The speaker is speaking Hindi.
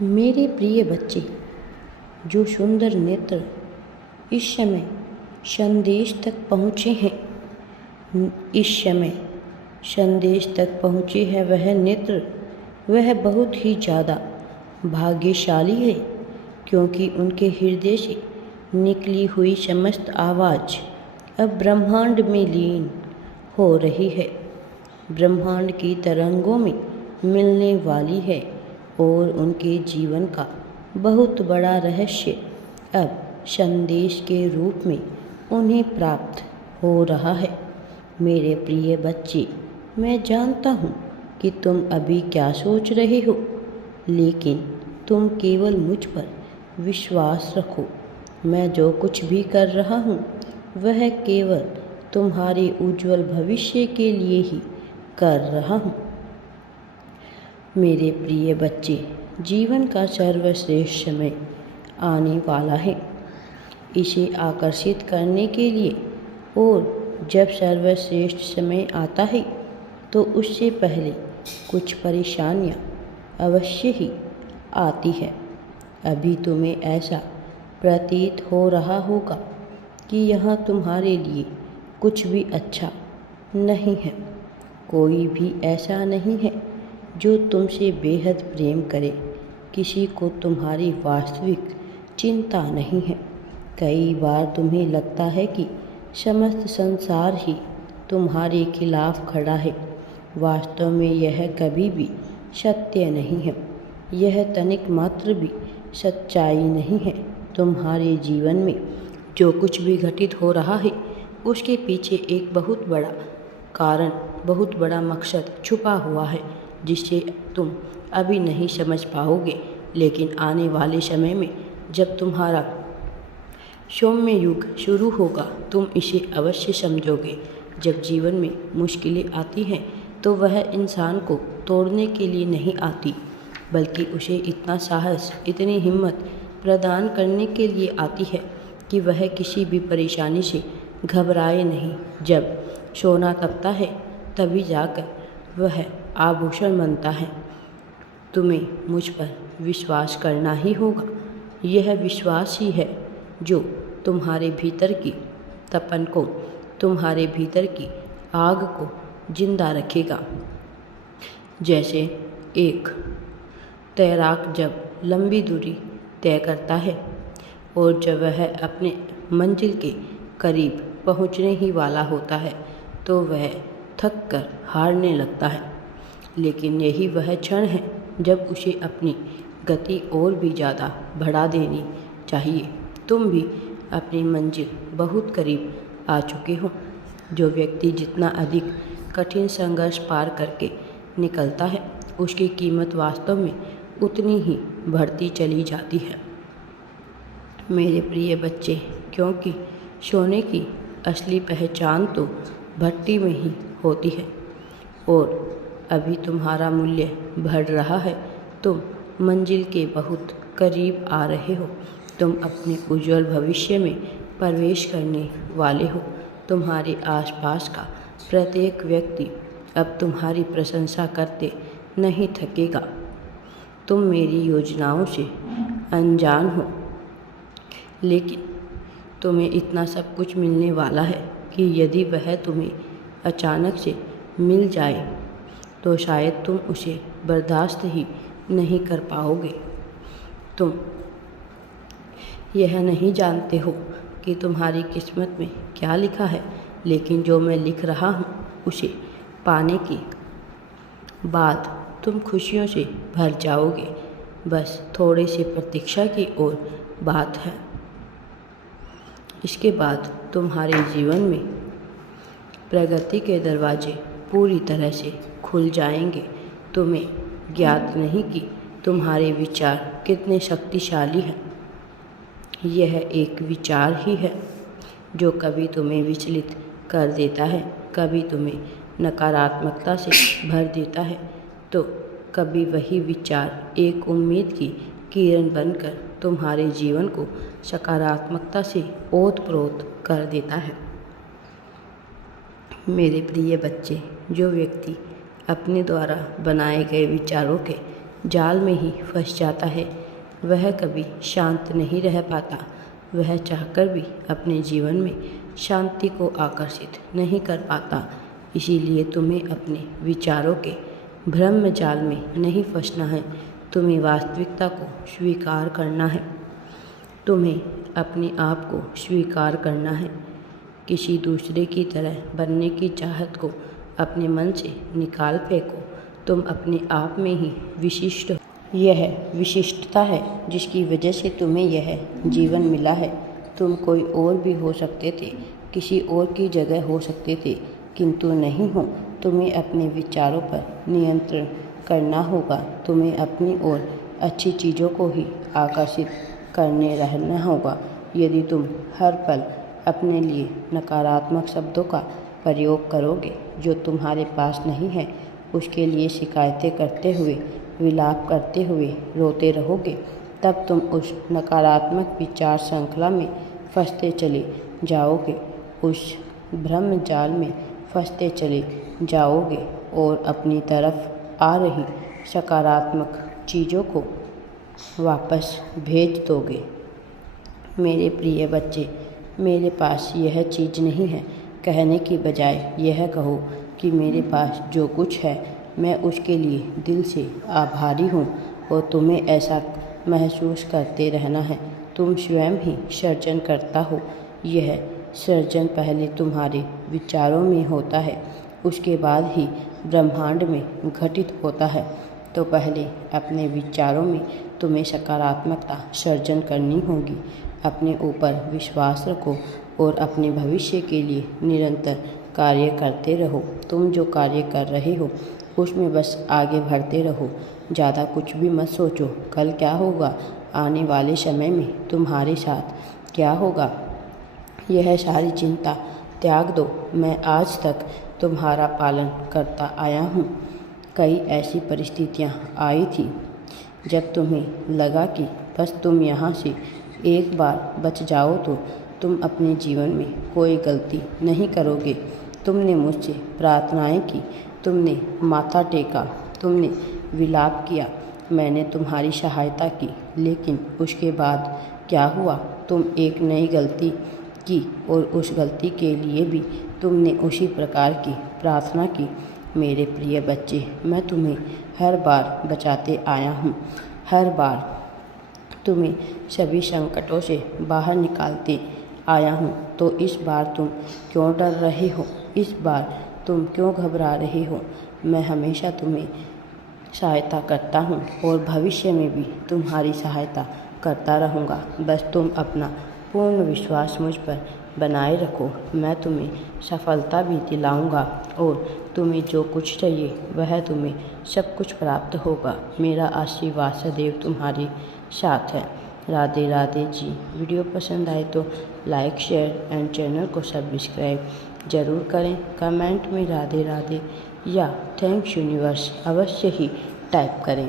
मेरे प्रिय बच्चे, जो सुंदर नेत्र इस समय संदेश तक पहुँचे हैं, इस समय संदेश तक पहुँचे हैं, वह नेत्र वह बहुत ही ज़्यादा भाग्यशाली है, क्योंकि उनके हृदय से निकली हुई समस्त आवाज़ अब ब्रह्मांड में लीन हो रही है, ब्रह्मांड की तरंगों में मिलने वाली है और उनके जीवन का बहुत बड़ा रहस्य अब संदेश के रूप में उन्हें प्राप्त हो रहा है। मेरे प्रिय बच्चे, मैं जानता हूँ कि तुम अभी क्या सोच रहे हो, लेकिन तुम केवल मुझ पर विश्वास रखो। मैं जो कुछ भी कर रहा हूँ वह केवल तुम्हारे उज्जवल भविष्य के लिए ही कर रहा हूँ। मेरे प्रिय बच्चे, जीवन का सर्वश्रेष्ठ समय आने वाला है। इसे आकर्षित करने के लिए, और जब सर्वश्रेष्ठ समय आता है तो उससे पहले कुछ परेशानियां अवश्य ही आती है। अभी तुम्हें ऐसा प्रतीत हो रहा होगा कि यहाँ तुम्हारे लिए कुछ भी अच्छा नहीं है। कोई भी ऐसा नहीं है जो तुमसे बेहद प्रेम करे। किसी को तुम्हारी वास्तविक चिंता नहीं है। कई बार तुम्हें लगता है कि समस्त संसार ही तुम्हारे खिलाफ खड़ा है। वास्तव में यह कभी भी सत्य नहीं है। यह तनिक मात्र भी सच्चाई नहीं है। तुम्हारे जीवन में जो कुछ भी घटित हो रहा है उसके पीछे एक बहुत बड़ा कारण, बहुत बड़ा मकसद छुपा हुआ है, जिसे तुम अभी नहीं समझ पाओगे, लेकिन आने वाले समय में जब तुम्हारा सौम्य युग शुरू होगा तुम इसे अवश्य समझोगे। जब जीवन में मुश्किलें आती हैं तो वह इंसान को तोड़ने के लिए नहीं आती, बल्कि उसे इतना साहस, इतनी हिम्मत प्रदान करने के लिए आती है कि वह किसी भी परेशानी से घबराए नहीं। जब सोना तपता है तभी जाकर वह आभूषण बनता है। तुम्हें मुझ पर विश्वास करना ही होगा। यह विश्वास ही है जो तुम्हारे भीतर की तपन को, तुम्हारे भीतर की आग को जिंदा रखेगा। जैसे एक तैराक जब लंबी दूरी तय करता है और जब वह अपने मंजिल के करीब पहुंचने ही वाला होता है तो वह थक कर हारने लगता है, लेकिन यही वह क्षण है जब उसे अपनी गति और भी ज़्यादा बढ़ा देनी चाहिए। तुम भी अपनी मंजिल बहुत करीब आ चुके हो। जो व्यक्ति जितना अधिक कठिन संघर्ष पार करके निकलता है उसकी कीमत वास्तव में उतनी ही बढ़ती चली जाती है। मेरे प्रिय बच्चे, क्योंकि सोने की असली पहचान तो भट्टी में ही होती है और अभी तुम्हारा मूल्य बढ़ रहा है। तुम मंजिल के बहुत करीब आ रहे हो। तुम अपने उज्जवल भविष्य में प्रवेश करने वाले हो। तुम्हारे आसपास का प्रत्येक व्यक्ति अब तुम्हारी प्रशंसा करते नहीं थकेगा। तुम मेरी योजनाओं से अनजान हो, लेकिन तुम्हें इतना सब कुछ मिलने वाला है कि यदि वह तुम्हें अचानक से मिल जाए तो शायद तुम उसे बर्दाश्त ही नहीं कर पाओगे। तुम यह नहीं जानते हो कि तुम्हारी किस्मत में क्या लिखा है, लेकिन जो मैं लिख रहा हूँ उसे पाने के बाद तुम खुशियों से भर जाओगे। बस थोड़े से प्रतीक्षा की और बात है। इसके बाद तुम्हारे जीवन में प्रगति के दरवाजे पूरी तरह से खुल जाएंगे। तुम्हें ज्ञात नहीं कि तुम्हारे विचार कितने शक्तिशाली हैं। यह एक विचार ही है जो कभी तुम्हें विचलित कर देता है, कभी तुम्हें नकारात्मकता से भर देता है, तो कभी वही विचार एक उम्मीद की किरण बनकर तुम्हारे जीवन को सकारात्मकता से ओत-प्रोत कर देता है। मेरे प्रिय बच्चे, जो व्यक्ति अपने द्वारा बनाए गए विचारों के जाल में ही फंस जाता है। वह कभी शांत नहीं रह पाता। वह चाहकर भी अपने जीवन में शांति को आकर्षित नहीं कर पाता। इसीलिए तुम्हें अपने विचारों के भ्रम जाल में नहीं फंसना है। तुम्हें वास्तविकता को स्वीकार करना है। तुम्हें अपने आप को स्वीकार करना है। किसी दूसरे की तरह बनने की चाहत को अपने मन से निकाल फेंको। तुम अपने आप में ही विशिष्ट हो। यह विशिष्टता है जिसकी वजह से तुम्हें यह जीवन मिला है। तुम कोई और भी हो सकते थे, किसी और की जगह हो सकते थे, किंतु नहीं हो। तुम्हें अपने विचारों पर नियंत्रण करना होगा। तुम्हें अपनी ओर अच्छी चीज़ों को ही आकर्षित करने रहना होगा। यदि तुम हर पल अपने लिए नकारात्मक शब्दों का प्रयोग करोगे जो तुम्हारे पास नहीं है, उसके लिए शिकायतें करते हुए, विलाप करते हुए रोते रहोगे, तब तुम उस नकारात्मक विचार श्रृंखला में फंसते चले जाओगे। उस भ्रम जाल में फंसते चले जाओगे और अपनी तरफ आ रही सकारात्मक चीज़ों को वापस भेज दोगे। मेरे प्रिय बच्चे, मेरे पास यह चीज़ नहीं है कहने की बजाय यह कहो कि मेरे पास जो कुछ है मैं उसके लिए दिल से आभारी हूँ। और तुम्हें ऐसा महसूस करते रहना है। तुम स्वयं ही सर्जन करता हो। यह सर्जन पहले तुम्हारे विचारों में होता है, उसके बाद ही ब्रह्मांड में घटित होता है। तो पहले अपने विचारों में तुम्हें सकारात्मकता सर्जन करनी होगी। अपने ऊपर विश्वास रखो और अपने भविष्य के लिए निरंतर कार्य करते रहो। तुम जो कार्य कर रहे हो उसमें बस आगे बढ़ते रहो। ज़्यादा कुछ भी मत सोचो। कल क्या होगा, आने वाले समय में तुम्हारे साथ क्या होगा, यह सारी चिंता त्याग दो। मैं आज तक तुम्हारा पालन करता आया हूँ। कई ऐसी परिस्थितियाँ आई थी जब तुम्हें लगा कि बस तुम यहाँ से एक बार बच जाओ तो तुम अपने जीवन में कोई गलती नहीं करोगे। तुमने मुझसे प्रार्थनाएं की, तुमने माथा टेका, तुमने विलाप किया, मैंने तुम्हारी सहायता की। लेकिन उसके बाद क्या हुआ? तुम एक नई गलती की और उस गलती के लिए भी तुमने उसी प्रकार की प्रार्थना की। मेरे प्रिय बच्चे, मैं तुम्हें हर बार बचाते आया हूँ। हर बार तुम्हें सभी संकटों से बाहर निकालते आया हूँ। तो इस बार तुम क्यों डर रहे हो? इस बार तुम क्यों घबरा रहे हो? मैं हमेशा तुम्हें सहायता करता हूँ और भविष्य में भी तुम्हारी सहायता करता रहूँगा। बस तुम अपना पूर्ण विश्वास मुझ पर बनाए रखो। मैं तुम्हें सफलता भी दिलाऊँगा और तुम्हें जो कुछ चाहिए वह तुम्हें सब कुछ प्राप्त होगा। मेरा आशीर्वाद सदैव तुम्हारे साथ है। राधे राधे जी। वीडियो पसंद आए तो लाइक, शेयर एंड चैनल को सब्सक्राइब ज़रूर करें। कमेंट में राधे राधे या थैंक्स यूनिवर्स अवश्य ही टाइप करें।